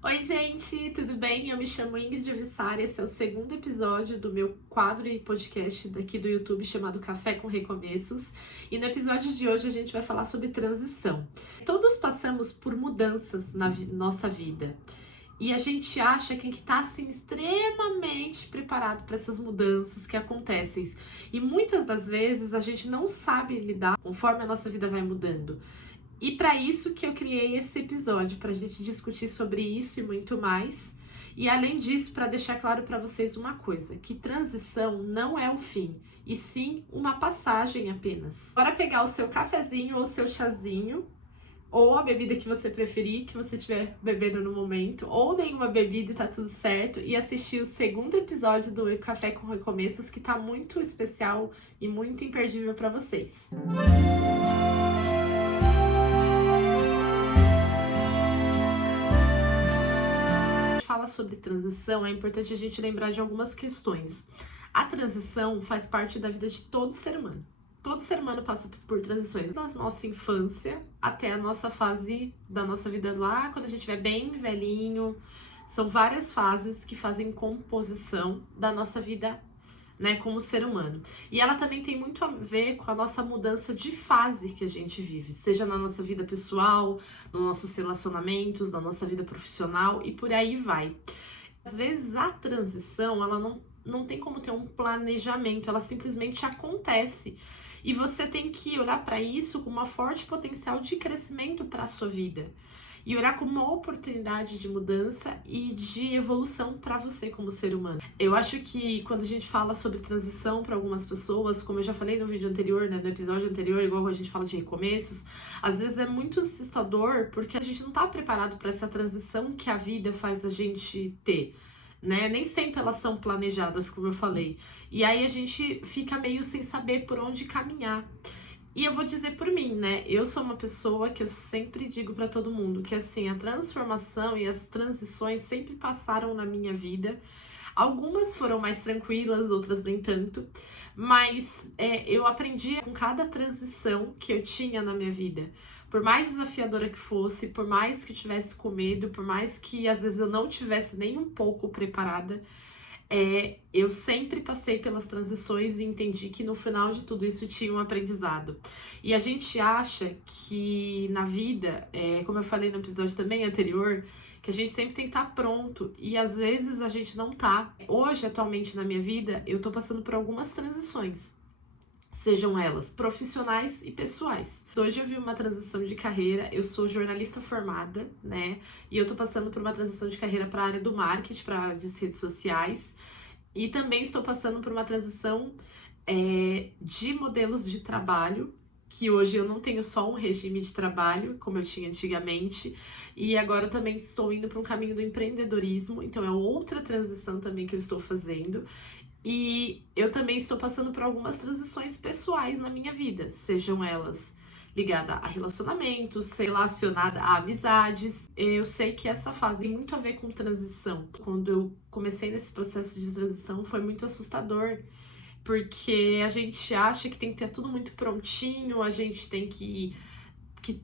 Oi, gente, tudo bem? Eu me chamo Ingrid Vissari, esse é o segundo episódio do meu quadro e podcast daqui do YouTube chamado Café com Recomeços. E no episódio de hoje a gente vai falar sobre transição. Todos passamos por mudanças na nossa vida. E a gente acha que tem que estar assim, extremamente preparado para essas mudanças que acontecem. E muitas das vezes a gente não sabe lidar conforme a nossa vida vai mudando. E para isso que eu criei esse episódio, para a gente discutir sobre isso e muito mais. E além disso, para deixar claro para vocês uma coisa, que transição não é o fim, e sim uma passagem apenas. Bora pegar o seu cafezinho ou o seu chazinho, ou a bebida que você preferir, que você estiver bebendo no momento, ou nenhuma bebida e tá tudo certo, e assistir o segundo episódio do Café com Recomeços, que tá muito especial e muito imperdível para vocês. Fala sobre transição, é importante a gente lembrar de algumas questões. A transição faz parte da vida de todo ser humano. Todo ser humano passa por transições, da nossa infância até a nossa fase da nossa vida lá, quando a gente estiver bem velhinho. São várias fases que fazem composição da nossa vida, né, como ser humano. E ela também tem muito a ver com a nossa mudança de fase que a gente vive, seja na nossa vida pessoal, nos nossos relacionamentos, na nossa vida profissional e por aí vai. Às vezes a transição, ela não tem como ter um planejamento, ela simplesmente acontece. E você tem que olhar para isso com uma forte potencial de crescimento para a sua vida. E olhar como uma oportunidade de mudança e de evolução para você como ser humano. Eu acho que quando a gente fala sobre transição para algumas pessoas, como eu já falei no vídeo anterior, né, no episódio anterior, igual a gente fala de recomeços, às vezes é muito assustador porque a gente não tá preparado para essa transição que a vida faz a gente ter. Né? Nem sempre elas são planejadas, como eu falei. E aí a gente fica meio sem saber por onde caminhar. E eu vou dizer por mim, né? Eu sou uma pessoa que eu sempre digo pra todo mundo que assim, a transformação e as transições sempre passaram na minha vida. Algumas foram mais tranquilas, outras nem tanto. Mas eu aprendi com cada transição que eu tinha na minha vida. Por mais desafiadora que fosse, por mais que eu tivesse com medo, por mais que às vezes eu não tivesse nem um pouco preparada, eu sempre passei pelas transições e entendi que no final de tudo isso tinha um aprendizado. E a gente acha que na vida, como eu falei no episódio também anterior, que a gente sempre tem que estar pronto e às vezes a gente não tá. Hoje, atualmente na minha vida, eu tô passando por algumas transições. Sejam elas profissionais e pessoais. Hoje eu vi uma transição de carreira, eu sou jornalista formada, né? E eu tô passando por uma transição de carreira para a área do marketing, para a área das redes sociais. E também estou passando por uma transição de modelos de trabalho, que hoje eu não tenho só um regime de trabalho, como eu tinha antigamente, e agora eu também estou indo para um caminho do empreendedorismo, então é outra transição também que eu estou fazendo. E eu também estou passando por algumas transições pessoais na minha vida, sejam elas ligadas a relacionamentos, relacionada a amizades. Eu sei que essa fase tem muito a ver com transição. Quando eu comecei nesse processo de transição foi muito assustador, porque a gente acha que tem que ter tudo muito prontinho, a gente tem que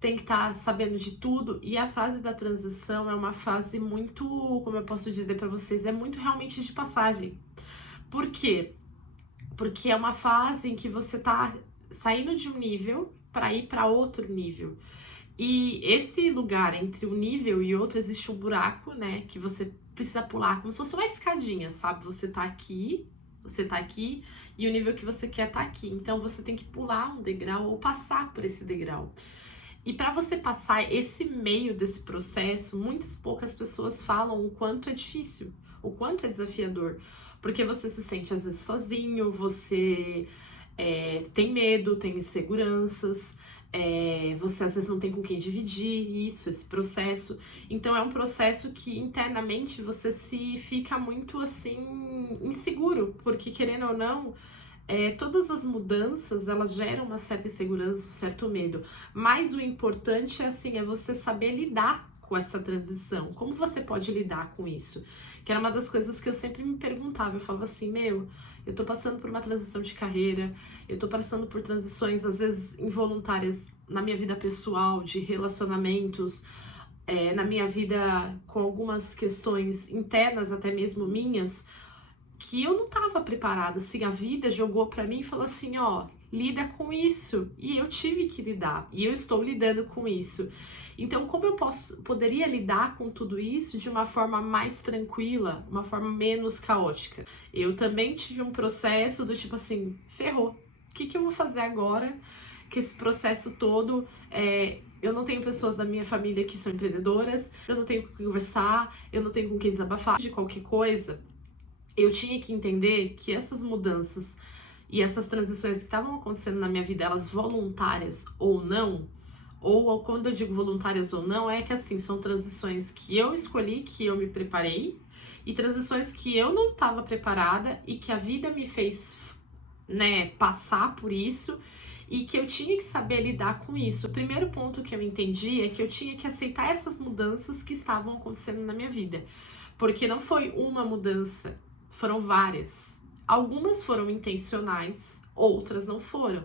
tem que estar sabendo de tudo, e a fase da transição é uma fase muito, como eu posso dizer para vocês, é muito realmente de passagem. Por quê? Porque é uma fase em que você tá saindo de um nível para ir para outro nível. E esse lugar entre um nível e outro existe um buraco, né? Que você precisa pular, como se fosse uma escadinha, sabe? Você tá aqui, e o nível que você quer tá aqui. Então você tem que pular um degrau ou passar por esse degrau. E para você passar esse meio desse processo, muitas poucas pessoas falam o quanto é difícil, o quanto é desafiador. Porque você se sente às vezes sozinho, você tem medo, tem inseguranças, você às vezes não tem com quem dividir isso, esse processo. Então é um processo que internamente você se fica muito assim inseguro, porque querendo ou não, todas as mudanças elas geram uma certa insegurança, um certo medo. Mas o importante é você saber lidar com essa transição. Como você pode lidar com isso? Que era uma das coisas que eu sempre me perguntava. Eu falava assim, eu tô passando por uma transição de carreira, eu tô passando por transições, às vezes, involuntárias na minha vida pessoal, de relacionamentos, na minha vida com algumas questões internas, até mesmo minhas, que eu não estava preparada, assim, a vida jogou para mim e falou assim, ó, lida com isso, e eu tive que lidar, e eu estou lidando com isso. Então, como eu poderia lidar com tudo isso de uma forma mais tranquila, uma forma menos caótica? Eu também tive um processo do tipo assim, ferrou, o que eu vou fazer agora? Que esse processo todo, eu não tenho pessoas da minha família que são empreendedoras, eu não tenho com quem conversar, eu não tenho com quem desabafar de qualquer coisa. Eu tinha que entender que essas mudanças e essas transições que estavam acontecendo na minha vida, elas voluntárias ou não, ou quando eu digo voluntárias ou não, é que assim, são transições que eu escolhi, que eu me preparei, e transições que eu não estava preparada e que a vida me fez, né, passar por isso e que eu tinha que saber lidar com isso. O primeiro ponto que eu entendi é que eu tinha que aceitar essas mudanças que estavam acontecendo na minha vida, porque não foi uma mudança, foram várias. Algumas foram intencionais, outras não foram.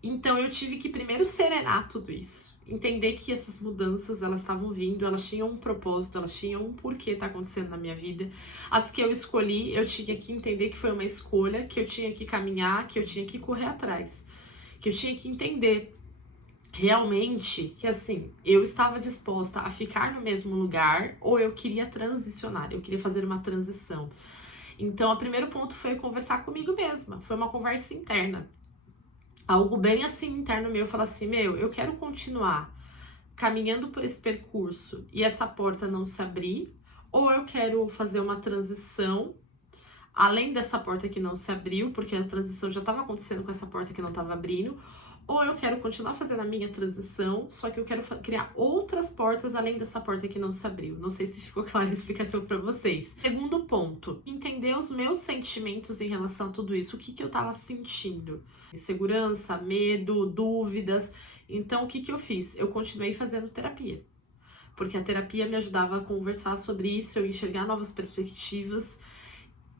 Então eu tive que primeiro serenar tudo isso, entender que essas mudanças, elas estavam vindo, elas tinham um propósito, elas tinham um porquê tá acontecendo na minha vida. As que eu escolhi, eu tinha que entender que foi uma escolha, que eu tinha que caminhar, que eu tinha que correr atrás, que eu tinha que entender realmente que assim, eu estava disposta a ficar no mesmo lugar ou eu queria transicionar, eu queria fazer uma transição. Então, o primeiro ponto foi conversar comigo mesma, foi uma conversa interna. Algo bem assim interno meu, falar assim, eu quero continuar caminhando por esse percurso e essa porta não se abrir, ou eu quero fazer uma transição além dessa porta que não se abriu, porque a transição já estava acontecendo com essa porta que não estava abrindo, ou eu quero continuar fazendo a minha transição, só que eu quero criar outras portas além dessa porta que não se abriu. Não sei se ficou clara a explicação para vocês. Segundo ponto, entender os meus sentimentos em relação a tudo isso. O que eu tava sentindo? Insegurança, medo, dúvidas. Então, o que eu fiz? Eu continuei fazendo terapia. Porque a terapia me ajudava a conversar sobre isso, eu enxergar novas perspectivas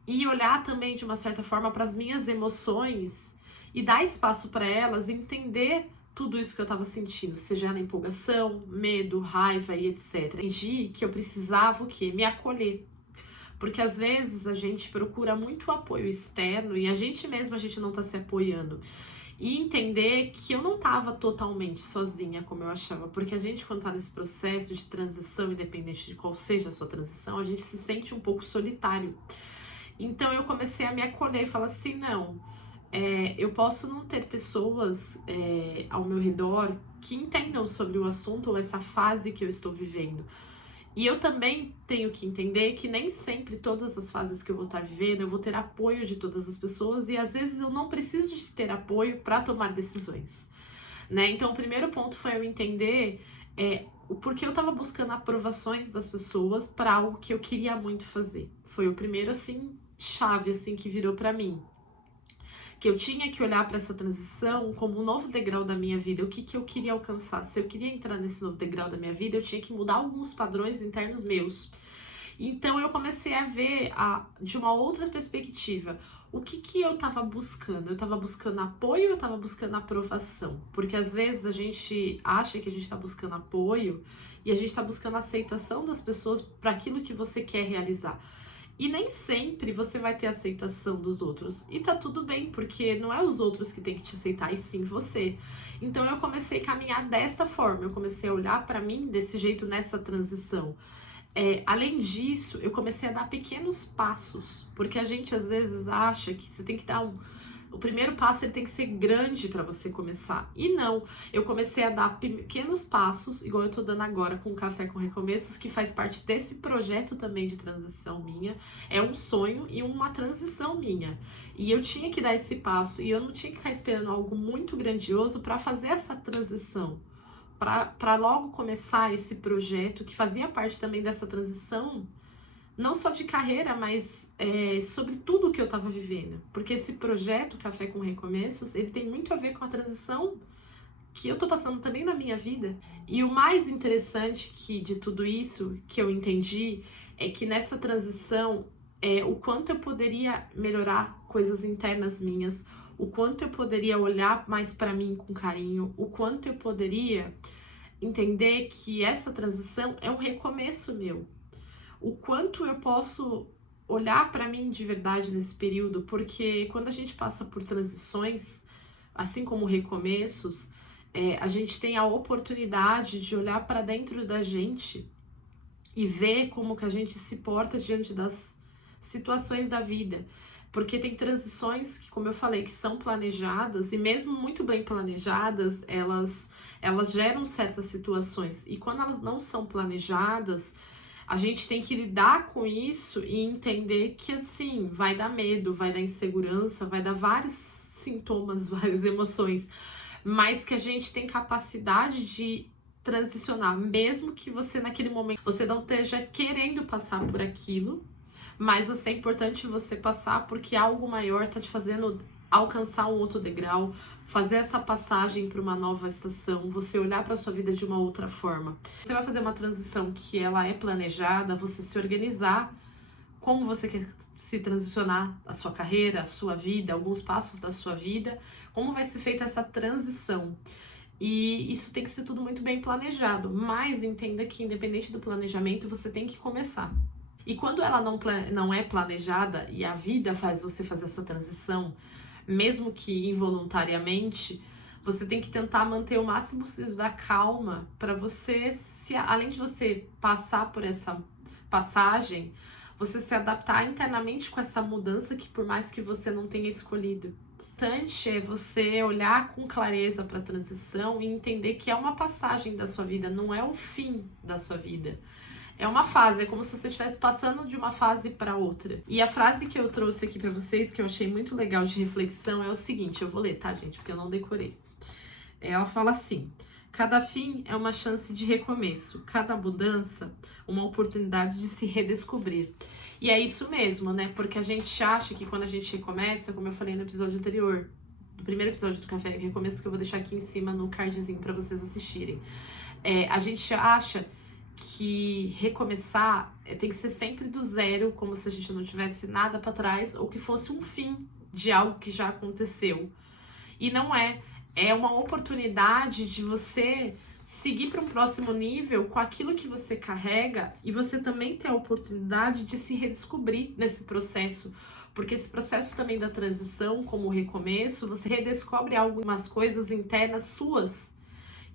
e olhar também de uma certa forma para as minhas emoções e dar espaço para elas, entender tudo isso que eu tava sentindo, seja na empolgação, medo, raiva e etc. Entendi que eu precisava o quê? Me acolher. Porque às vezes a gente procura muito apoio externo e a gente não tá se apoiando. E entender que eu não tava totalmente sozinha, como eu achava. Porque a gente, quando tá nesse processo de transição, independente de qual seja a sua transição, a gente se sente um pouco solitário. Então eu comecei a me acolher e falar assim, não, eu posso não ter pessoas ao meu redor que entendam sobre o assunto ou essa fase que eu estou vivendo. E eu também tenho que entender que nem sempre todas as fases que eu vou estar vivendo eu vou ter apoio de todas as pessoas e às vezes eu não preciso de ter apoio para tomar decisões, né? Então o primeiro ponto foi eu entender o porquê eu estava buscando aprovações das pessoas para algo que eu queria muito fazer. Foi o primeiro assim chave assim que virou para mim. Que eu tinha que olhar para essa transição como um novo degrau da minha vida, o que eu queria alcançar. Se eu queria entrar nesse novo degrau da minha vida, eu tinha que mudar alguns padrões internos meus. Então eu comecei a ver de uma outra perspectiva o que eu estava buscando. Eu estava buscando apoio, eu estava buscando aprovação. Porque às vezes a gente acha que a gente está buscando apoio e a gente está buscando a aceitação das pessoas para aquilo que você quer realizar. E nem sempre você vai ter aceitação dos outros. E tá tudo bem, porque não é os outros que tem que te aceitar, e sim você. Então eu comecei a caminhar desta forma, eu comecei a olhar pra mim desse jeito nessa transição. Além disso, eu comecei a dar pequenos passos, porque a gente às vezes acha que você tem que dar o primeiro passo ele tem que ser grande para você começar. E não, eu comecei a dar pequenos passos, igual eu tô dando agora com o Café com Recomeços, que faz parte desse projeto também de transição minha. É um sonho e uma transição minha. E eu tinha que dar esse passo e eu não tinha que ficar esperando algo muito grandioso para fazer essa transição. Para logo começar esse projeto que fazia parte também dessa transição, não só de carreira, mas sobre tudo que eu estava vivendo. Porque esse projeto Café com Recomeços, ele tem muito a ver com a transição que eu tô passando também na minha vida. E o mais interessante de tudo isso que eu entendi é que nessa transição, o quanto eu poderia melhorar coisas internas minhas, o quanto eu poderia olhar mais para mim com carinho, o quanto eu poderia entender que essa transição é um recomeço meu. O quanto eu posso olhar para mim de verdade nesse período, porque quando a gente passa por transições, assim como recomeços, a gente tem a oportunidade de olhar para dentro da gente e ver como que a gente se porta diante das situações da vida. Porque tem transições que, como eu falei, que são planejadas, e mesmo muito bem planejadas, elas geram certas situações. E quando elas não são planejadas, a gente tem que lidar com isso e entender que, assim, vai dar medo, vai dar insegurança, vai dar vários sintomas, várias emoções, mas que a gente tem capacidade de transicionar, mesmo que você naquele momento você não esteja querendo passar por aquilo, mas é importante você passar porque algo maior tá te fazendo alcançar um outro degrau, fazer essa passagem para uma nova estação, você olhar para sua vida de uma outra forma. Você vai fazer uma transição que ela é planejada, você se organizar como você quer se transicionar a sua carreira, a sua vida, alguns passos da sua vida, como vai ser feita essa transição. E isso tem que ser tudo muito bem planejado, mas entenda que independente do planejamento, você tem que começar. E quando ela não é planejada e a vida faz você fazer essa transição, mesmo que involuntariamente, você tem que tentar manter o máximo possível da calma para você, além de você passar por essa passagem, você se adaptar internamente com essa mudança que por mais que você não tenha escolhido. O importante é você olhar com clareza para a transição e entender que é uma passagem da sua vida, não é o fim da sua vida. É uma fase, é como se você estivesse passando de uma fase para outra. E a frase que eu trouxe aqui para vocês, que eu achei muito legal de reflexão, é o seguinte, eu vou ler, tá, gente? Porque eu não decorei. Ela fala assim: cada fim é uma chance de recomeço, cada mudança, uma oportunidade de se redescobrir. E é isso mesmo, né? Porque a gente acha que quando a gente recomeça, como eu falei no episódio anterior, do primeiro episódio do Café Recomeço, que eu vou deixar aqui em cima no cardzinho para vocês assistirem. A gente acha que recomeçar tem que ser sempre do zero, como se a gente não tivesse nada para trás, ou que fosse um fim de algo que já aconteceu. E não é. É uma oportunidade de você seguir para um próximo nível com aquilo que você carrega e você também ter a oportunidade de se redescobrir nesse processo. Porque esse processo também da transição, como o recomeço, você redescobre algumas coisas internas suas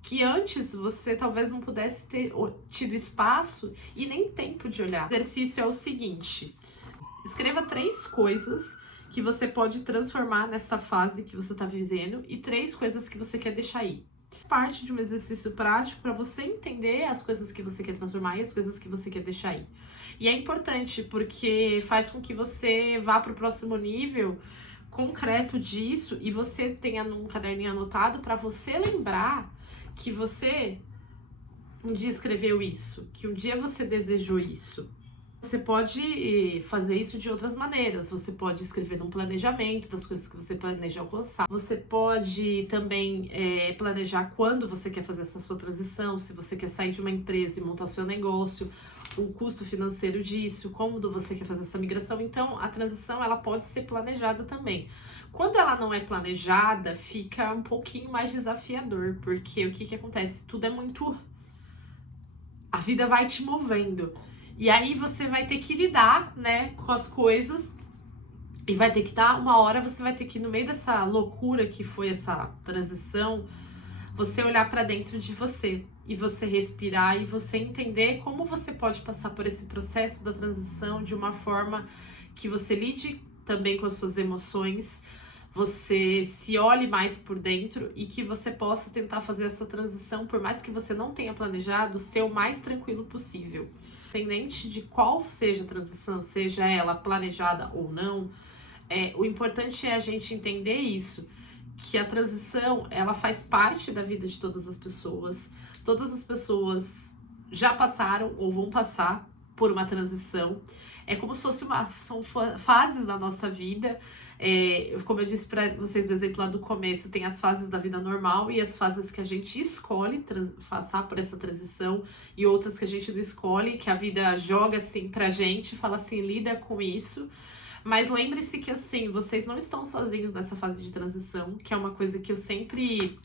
que antes você talvez não pudesse ter tido espaço e nem tempo de olhar. O exercício é o seguinte: escreva 3 coisas que você pode transformar nessa fase que você está vivendo e 3 coisas que você quer deixar aí. Parte de um exercício prático para você entender as coisas que você quer transformar e as coisas que você quer deixar aí. E é importante porque faz com que você vá para o próximo nível concreto disso e você tenha num caderninho anotado para você lembrar que você um dia escreveu isso, que um dia você desejou isso. Você pode fazer isso de outras maneiras. Você pode escrever num planejamento das coisas que você planeja alcançar. Você pode também planejar quando você quer fazer essa sua transição, se você quer sair de uma empresa e montar o seu negócio, o custo financeiro disso, como você quer fazer essa migração. Então, a transição ela pode ser planejada também. Quando ela não é planejada, fica um pouquinho mais desafiador, porque o que acontece? Tudo é muito... A vida vai te movendo. E aí você vai ter que lidar, né, com as coisas e vai ter que uma hora você vai ter que, no meio dessa loucura que foi essa transição, você olhar para dentro de você e você respirar e você entender como você pode passar por esse processo da transição de uma forma que você lide também com as suas emoções, você se olhe mais por dentro e que você possa tentar fazer essa transição, por mais que você não tenha planejado, ser o mais tranquilo possível. Independente de qual seja a transição, seja ela planejada ou não, o importante é a gente entender isso, que a transição, ela faz parte da vida de todas as pessoas já passaram ou vão passar por uma transição, é como se são fases da nossa vida. Como eu disse para vocês no exemplo lá do começo, tem as fases da vida normal e as fases que a gente escolhe passar por essa transição e outras que a gente não escolhe, que a vida joga assim pra gente, fala assim, lida com isso. Mas lembre-se que assim, vocês não estão sozinhos nessa fase de transição, que é uma coisa que eu sempre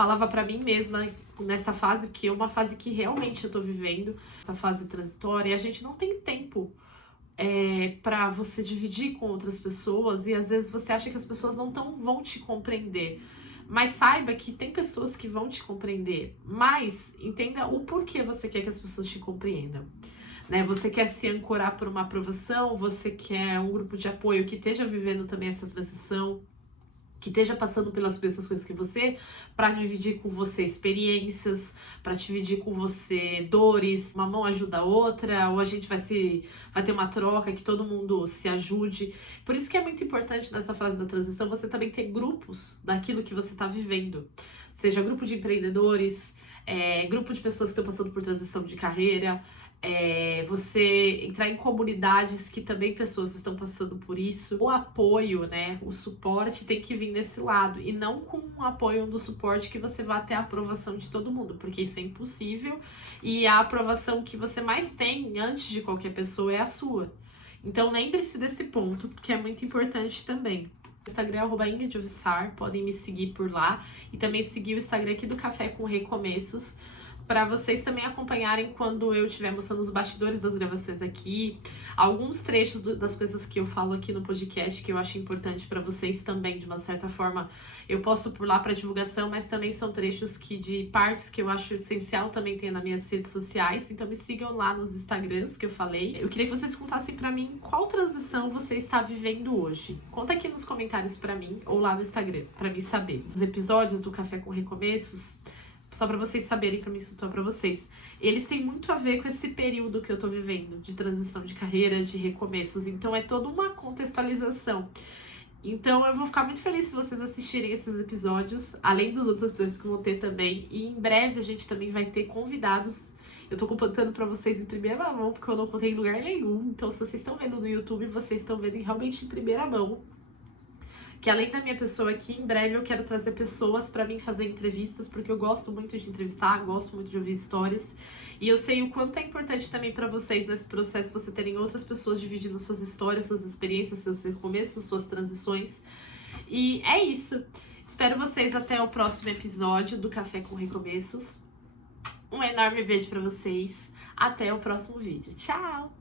falava pra mim mesma nessa fase, que é uma fase que realmente eu tô vivendo, essa fase transitória, e a gente não tem tempo pra você dividir com outras pessoas, e às vezes você acha que as pessoas não vão te compreender. Mas saiba que tem pessoas que vão te compreender, mas entenda o porquê você quer que as pessoas te compreendam. Né? Você quer se ancorar por uma aprovação, você quer um grupo de apoio que esteja vivendo também essa transição, que esteja passando pelas mesmas coisas que você, para dividir com você experiências, para dividir com você dores. Uma mão ajuda a outra, ou a gente vai ter uma troca, que todo mundo se ajude. Por isso que é muito importante nessa fase da transição você também ter grupos daquilo que você está vivendo. Seja grupo de empreendedores, grupo de pessoas que estão passando por transição de carreira, você entrar em comunidades que também pessoas estão passando por isso. O apoio, né, o suporte tem que vir desse lado, e não com o apoio do suporte que você vai ter a aprovação de todo mundo, porque isso é impossível, e a aprovação que você mais tem antes de qualquer pessoa é a sua. Então lembre-se desse ponto, que é muito importante também. O Instagram é @IngridOvissar, podem me seguir por lá, e também seguir o Instagram aqui do Café com Recomeços, para vocês também acompanharem quando eu estiver mostrando os bastidores das gravações aqui, alguns trechos das coisas que eu falo aqui no podcast que eu acho importante para vocês também, de uma certa forma, eu posto por lá para divulgação, mas também são trechos de partes que eu acho essencial também ter nas minhas redes sociais, então me sigam lá nos Instagrams que eu falei. Eu queria que vocês contassem para mim qual transição você está vivendo hoje. Conta aqui nos comentários para mim ou lá no Instagram, para mim saber. Os episódios do Café com Recomeços, só pra vocês saberem, pra mim isso pra vocês, eles têm muito a ver com esse período que eu tô vivendo, de transição de carreira, de recomeços, então é toda uma contextualização. Então eu vou ficar muito feliz se vocês assistirem esses episódios, além dos outros episódios que vão ter também, e em breve a gente também vai ter convidados. Eu tô contando pra vocês em primeira mão, porque eu não contei em lugar nenhum, então se vocês estão vendo no YouTube, vocês estão vendo realmente em primeira mão. Que além da minha pessoa aqui, em breve eu quero trazer pessoas pra mim fazer entrevistas, porque eu gosto muito de entrevistar, gosto muito de ouvir histórias. E eu sei o quanto é importante também pra vocês nesse processo, você terem outras pessoas dividindo suas histórias, suas experiências, seus recomeços, suas transições. E é isso. Espero vocês até o próximo episódio do Café com Recomeços. Um enorme beijo pra vocês. Até o próximo vídeo. Tchau!